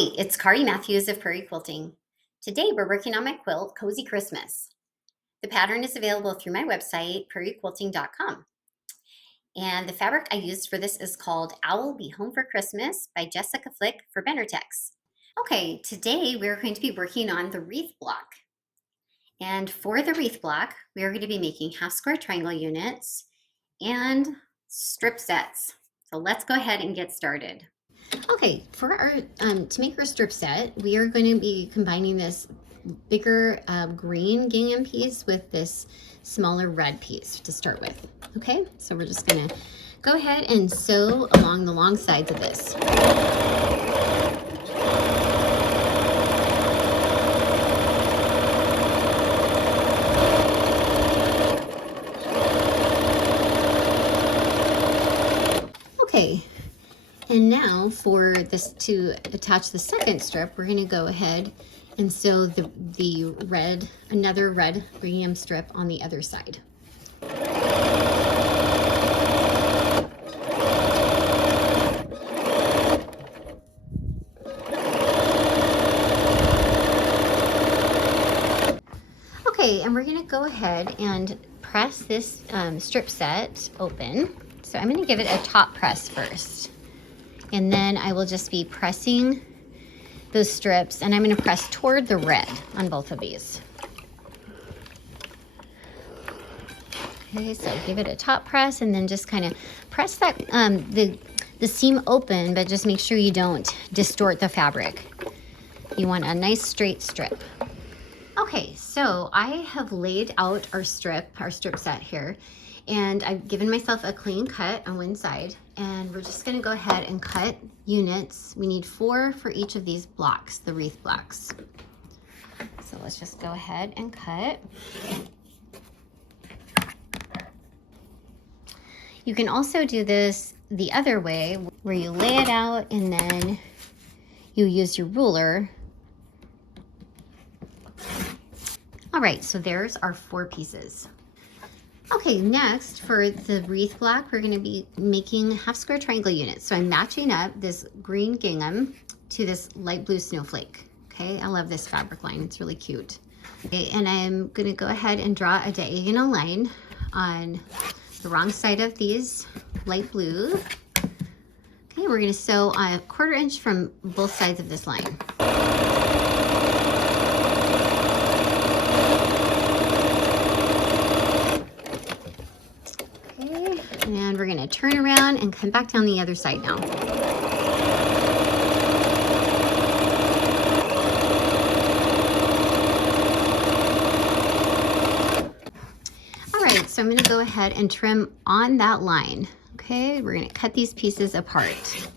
Hi, it's Kari Mathews of Prairie Quilting. Today we're working on my quilt, Cozy Christmas. The pattern is available through my website, prairiequilting.com. And the fabric I used for this is called Owl Be Home for Christmas by Jessica Flick for Bendertex. Okay, today we're going to be working on the wreath block. And for the wreath block, we are going to be making half square triangle units and strip sets. So let's go ahead and get started. Okay, for our to make our strip set, we are going to be combining this bigger green gingham piece with this smaller red piece to start with. Okay, so we're just going to go ahead and sew along the long sides of this. Okay. And now for this to attach the second strip, we're going to go ahead and sew the red, another red gingham strip on the other side. Okay, and we're going to go ahead and press this strip set open. So I'm going to give it a top press first. And then I will just be pressing those strips, and I'm going to press toward the red on both of these. Okay, so give it a top press and then just kind of press that the seam open, but just make sure you don't distort the fabric. You want a nice straight strip. Okay, so I have laid out our strip set here, and I've given myself a clean cut on one side, and we're just gonna go ahead and cut units. We need 4 for each of these blocks, the wreath blocks. So let's just go ahead and cut. You can also do this the other way, where you lay it out and then you use your ruler. All right, so there's our 4 pieces. Okay, next for the wreath block, we're going to be making half square triangle units. So I'm matching up this green gingham to this light blue snowflake. Okay, I love this fabric line. It's really cute. Okay, and I'm going to go ahead and draw a diagonal line on the wrong side of these light blue. Okay, we're going to sew a 1/4 inch from both sides of this line. And we're going to turn around and come back down the other side now. All right, so I'm going to go ahead and trim on that line. Okay, we're going to cut these pieces apart.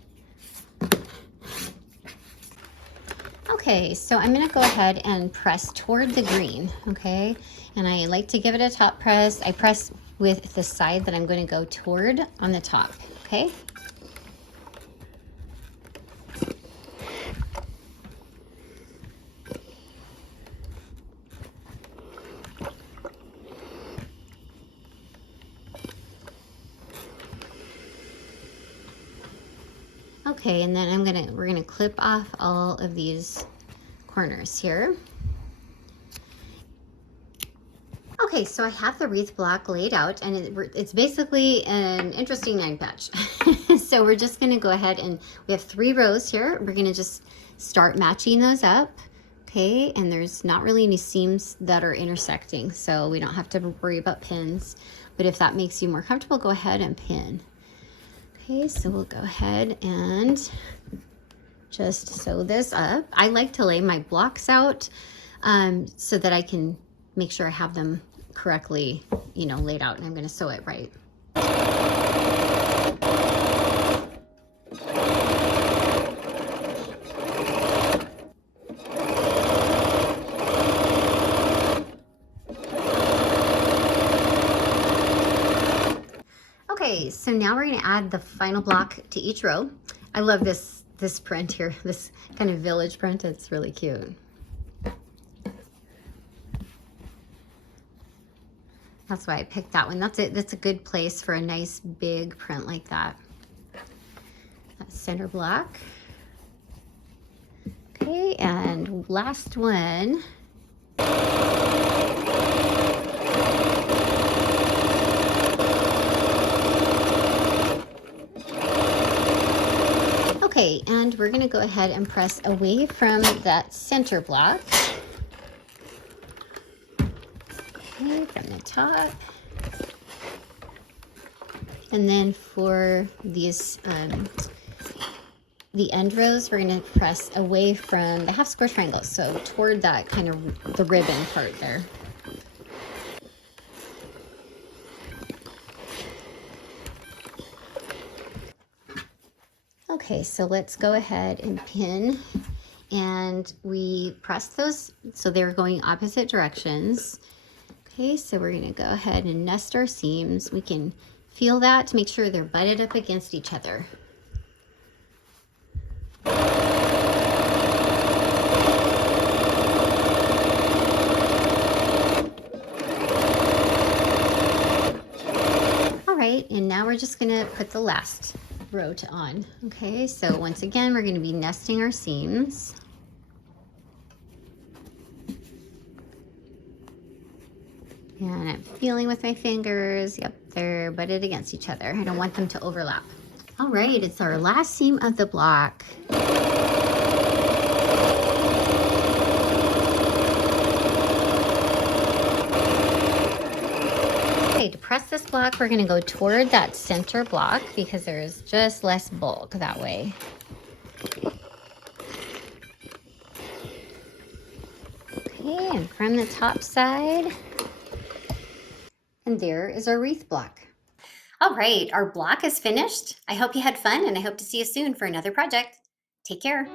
Okay, so I'm going to go ahead and press toward the green, okay? And I like to give it a top press. I press with the side that I'm going to go toward on the top, okay? Okay, and then we're gonna clip off all of these corners here. Okay, so I have the wreath block laid out, and it's basically an interesting 9-patch. So we're just gonna go ahead, and we have 3 rows here. We're gonna just start matching those up, okay? And there's not really any seams that are intersecting, so we don't have to worry about pins. But if that makes you more comfortable, go ahead and pin. Okay, so we'll go ahead and just sew this up. I like to lay my blocks out so that I can make sure I have them correctly, laid out, and I'm going to sew it right. Okay, so now we're going to add the final block to each row. I love this print here, this kind of village print. It's really cute. That's why I picked that one. That's a good place for a nice big print like that. That center block. Okay, and last one. Okay, and we're gonna go ahead and press away from that center block. Okay, from the top. And then for these, the end rows, we're gonna press away from the half square triangles, so toward that kind of the ribbon part there. Okay, so let's go ahead and pin, and we press those so they're going opposite directions. Okay, so we're gonna go ahead and nest our seams. We can feel that to make sure they're butted up against each other. All right, and now we're just gonna put the last row on. Okay, so once again, we're gonna be nesting our seams. And I'm feeling with my fingers. Yep, they're butted against each other. I don't want them to overlap. All right, it's our last seam of the block. Okay, to press this block, we're gonna go toward that center block because there's just less bulk that way. Okay, and from the top side, and there is our wreath block. All right, our block is finished. I hope you had fun, and I hope to see you soon for another project. Take care.